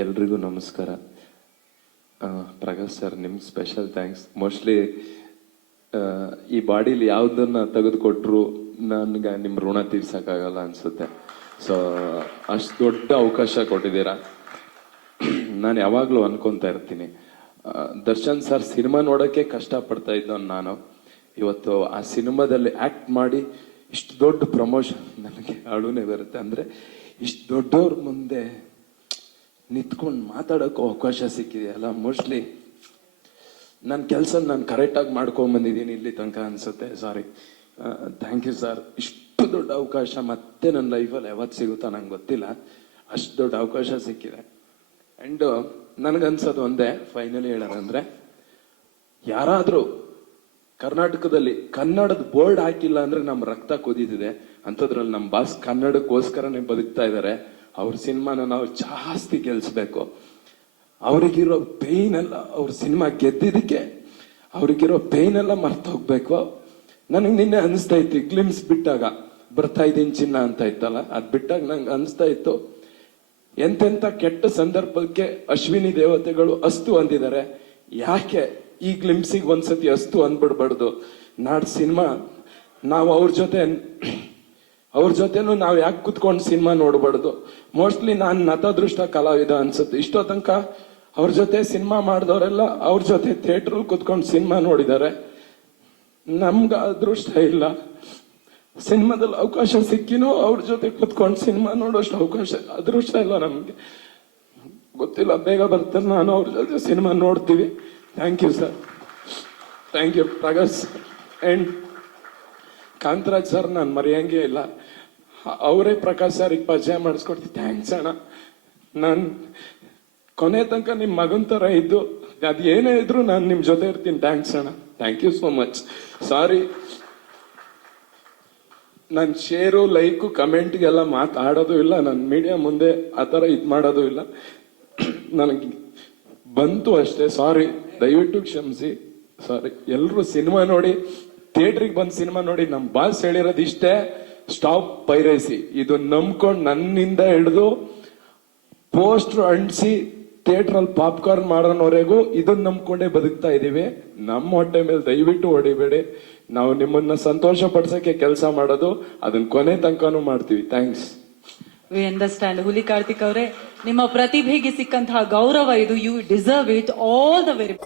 ಎಲ್ರಿಗೂ ನಮಸ್ಕಾರ. ಪ್ರಕಾಶ್ ಸರ್, ನಿಮ್ಗೆ ಸ್ಪೆಷಲ್ ಥ್ಯಾಂಕ್ಸ್. ಮೋಸ್ಟ್ಲಿ ಈ ಬಾಡಿಲಿ ಯಾವುದನ್ನ ತೆಗೆದುಕೊಟ್ರು ನನಗೆ ನಿಮ್ಮ ಋಣ ತೀರ್ಸಕ್ಕಾಗಲ್ಲ ಅನ್ಸುತ್ತೆ. ಸೊ ಅಷ್ಟು ದೊಡ್ಡ ಅವಕಾಶ ಕೊಟ್ಟಿದ್ದೀರಾ. ನಾನು ಯಾವಾಗಲೂ ಅನ್ಕೊಂತಾ ಇರ್ತೀನಿ, ದರ್ಶನ್ ಸರ್ ಸಿನಿಮಾ ನೋಡೋಕ್ಕೆ ಕಷ್ಟಪಡ್ತಾ ಇದ್ದವನು ನಾನು. ಇವತ್ತು ಆ ಸಿನಿಮಾದಲ್ಲಿ ಆ್ಯಕ್ಟ್ ಮಾಡಿ ಇಷ್ಟು ದೊಡ್ಡ ಪ್ರಮೋಷನ್, ನನಗೆ ಅಳುನೇ ಬರುತ್ತೆ. ಅಂದರೆ ಇಷ್ಟು ದೊಡ್ಡವ್ರ ಮುಂದೆ ನಿಂತ್ಕೊಂಡು ಮಾತಾಡೋಕ್ಕೂ ಅವಕಾಶ ಸಿಕ್ಕಿದೆಯಲ್ಲ. ಮೋಸ್ಟ್ಲಿ ನನ್ನ ಕೆಲಸ ನಾನು ಕರೆಕ್ಟಾಗಿ ಮಾಡ್ಕೊಂಬಂದಿದ್ದೀನಿ ಇಲ್ಲಿ ತನಕ ಅನಿಸುತ್ತೆ. ಸಾರಿ, ಥ್ಯಾಂಕ್ ಯು ಸರ್. ಇಷ್ಟು ದೊಡ್ಡ ಅವಕಾಶ ಮತ್ತೆ ನನ್ನ ಲೈಫಲ್ಲಿ ಯಾವತ್ತು ಸಿಗುತ್ತಾ ನಂಗೆ ಗೊತ್ತಿಲ್ಲ. ಅಷ್ಟು ದೊಡ್ಡ ಅವಕಾಶ ಸಿಕ್ಕಿದೆ. ಆ್ಯಂಡ್ ನನಗನ್ಸೋದು ಒಂದೇ, ಫೈನಲಿ ಹೇಳೋದಂದ್ರೆ, ಯಾರಾದರೂ ಕರ್ನಾಟಕದಲ್ಲಿ ಕನ್ನಡದ ಬೋರ್ಡ್ ಹಾಕಿಲ್ಲ ಅಂದ್ರೆ ನಮ್ಮ ರಕ್ತ ಕುದೀತಿದೆ. ಅಂಥದ್ರಲ್ಲಿ ನಮ್ಮ ಬಾಸ್ ಕನ್ನಡಕ್ಕೋಸ್ಕರನೇ ಬದುಕ್ತಾ ಇದ್ದಾರೆ. ಅವ್ರ ಸಿನಿಮಾನ ನಾವು ಜಾಸ್ತಿ ಗೆಲ್ಸ್ಬೇಕು. ಅವ್ರಿಗಿರೋ ಪೇಯ್ನ್ ಎಲ್ಲ, ಅವ್ರ ಸಿನಿಮಾ ಗೆದ್ದಿದ್ದಕ್ಕೆ ಅವ್ರಿಗಿರೋ ಪೇಯ್ನ್ ಎಲ್ಲ ಮರ್ತೋಗ್ಬೇಕು. ನನಗೆ ನಿನ್ನೆ ಅನಿಸ್ತಾ ಇತ್ತು, ಗ್ಲಿಮ್ಸ್ ಬಿಟ್ಟಾಗ ಬರ್ತಾ ಇದ್ದೀನಿ ಚಿನ್ನ ಅಂತ ಇತ್ತಲ್ಲ, ಅದು ಬಿಟ್ಟಾಗ ನಂಗೆ ಅನಿಸ್ತಾ ಇತ್ತು, ಎಂತೆಂಥ ಕೆಟ್ಟ ಸಂದರ್ಭಕ್ಕೆ ಅಶ್ವಿನಿ ದೇವತೆಗಳು ಅಸ್ತು ಅಂದಿದ್ದಾರೆ. ಯಾಕೆ ಈ ಗ್ಲಿಮ್ಸಿಗೆ ಒಂದ್ಸತಿ ಅಸ್ತು ಅಂದ್ಬಿಡ್ಬಾರ್ದು? ನಾಡ್ ಸಿನಿಮಾ ನಾವು ಅವ್ರ ಜೊತೆನೂ ನಾವು ಯಾಕೆ ಕುತ್ಕೊಂಡು ಸಿನಿಮಾ ನೋಡ್ಬಾರ್ದು? ಮೋಸ್ಟ್ಲಿ ನಾನು ನತದೃಷ್ಟ ಕಲಾವಿದ ಅನ್ಸುತ್ತೆ. ಇಷ್ಟೋ ತನಕ ಅವ್ರ ಜೊತೆ ಸಿನಿಮಾ ಮಾಡಿದವರೆಲ್ಲ ಅವ್ರ ಜೊತೆ ಥಿಯೇಟ್ರಲ್ಲಿ ಕುತ್ಕೊಂಡು ಸಿನಿಮಾ ನೋಡಿದ್ದಾರೆ. ನಮ್ಗೆ ಅದೃಷ್ಟ ಇಲ್ಲ. ಸಿನಿಮಾದಲ್ಲಿ ಅವಕಾಶ ಸಿಕ್ಕಿನೂ ಅವ್ರ ಜೊತೆ ಕುತ್ಕೊಂಡು ಸಿನಿಮಾ ನೋಡೋಷ್ಟು ಅದೃಷ್ಟ ಇಲ್ಲ ನಮ್ಗೆ. ಗೊತ್ತಿಲ್ಲ, ಬೇಗ ಬರ್ತಾರೆ, ನಾನು ಅವ್ರ ಜೊತೆ ಸಿನಿಮಾ ನೋಡ್ತೀವಿ. Thank you sir, thank you Prakash. And Kantaraj sir ನಾನು ಮರೆಯಂಗೆ ಇಲ್ಲ. ಅವರೇ ಪ್ರಕಾಶ್ ಸರ್ಗೆ ಪರಿಚಯ ಮಾಡಿಸ್ಕೊಡ್ತೀನಿ. ಥ್ಯಾಂಕ್ಸ್ ಅಣ್ಣ. ನಾನು ಕೊನೆ ತನಕ ನಿಮ್ಮ ಮಗನ ಥರ ಇದ್ದು, ಅದು ಏನೇ ಇದ್ರು ನಾನು ನಿಮ್ಮ ಜೊತೆ ಇರ್ತೀನಿ. ಥ್ಯಾಂಕ್ಸ್ ಅಣ್ಣ, ಥ್ಯಾಂಕ್ ಯು ಸೋ ಮಚ್. ಸಾರಿ, ನಾನು ಶೇರು, ಲೈಕು, ಕಮೆಂಟ್ಗೆಲ್ಲ ಮಾತಾಡೋದು ಇಲ್ಲ. ನಾನು ಮೀಡಿಯಾ ಮುಂದೆ ಆ ಥರ ಇದು ಮಾಡೋದು ಇಲ್ಲ. ನನಗೆ ಬಂತು ಅಷ್ಟೇ. ಸಾರಿ, ದಯವಿಟ್ಟು ಕ್ಷಮಿಸಿ. ಸಾರಿ. ಎಲ್ಲರೂ ಸಿನಿಮಾ ನೋಡಿ, ಥಿಯೇಟ್ರಿಗೆ ಬಂದು ಸಿನಿಮಾ ನೋಡಿ. ನಮ್ಮ ಬಾಸ್ ಹೇಳಿರೋದು ಇಷ್ಟೇ, ಸ್ಟಾಪ್ ಪೈರಸಿ. ಇದು ನಂಬ್ಕೊಂಡು ನನ್ನಿಂದ ಹಿಡಿದು ಪೋಸ್ಟರ್ ಅಂಟಿಸಿ ಥಿಯೇಟ್ರಲ್ಲಿ ಪಾಪ್ಕಾರ್ನ್ ಮಾಡೋನವರೆಗೂ ಇದನ್ನ ನಂಬ್ಕೊಂಡೇ ಬದುಕ್ತಾ ಇದೀವಿ. ನಮ್ಮ ಹೊಟ್ಟೆ ಮೇಲೆ ದಯವಿಟ್ಟು ಹೊಡಿಬೇಡಿ. ನಾವು ನಿಮ್ಮನ್ನ ಸಂತೋಷ ಪಡಿಸಕ್ಕೆ ಕೆಲಸ ಮಾಡೋದು, ಅದನ್ನ ಕೊನೆ ತನಕನೂ ಮಾಡ್ತೀವಿ. Thanks. We understand. Huli Karthik ಅವರೇ, ನಿಮ್ಮ ಪ್ರತಿಭೆಗೆ ಸಿಕ್ಕಂತಹ ಗೌರವ ಇದು. You deserve it. All the very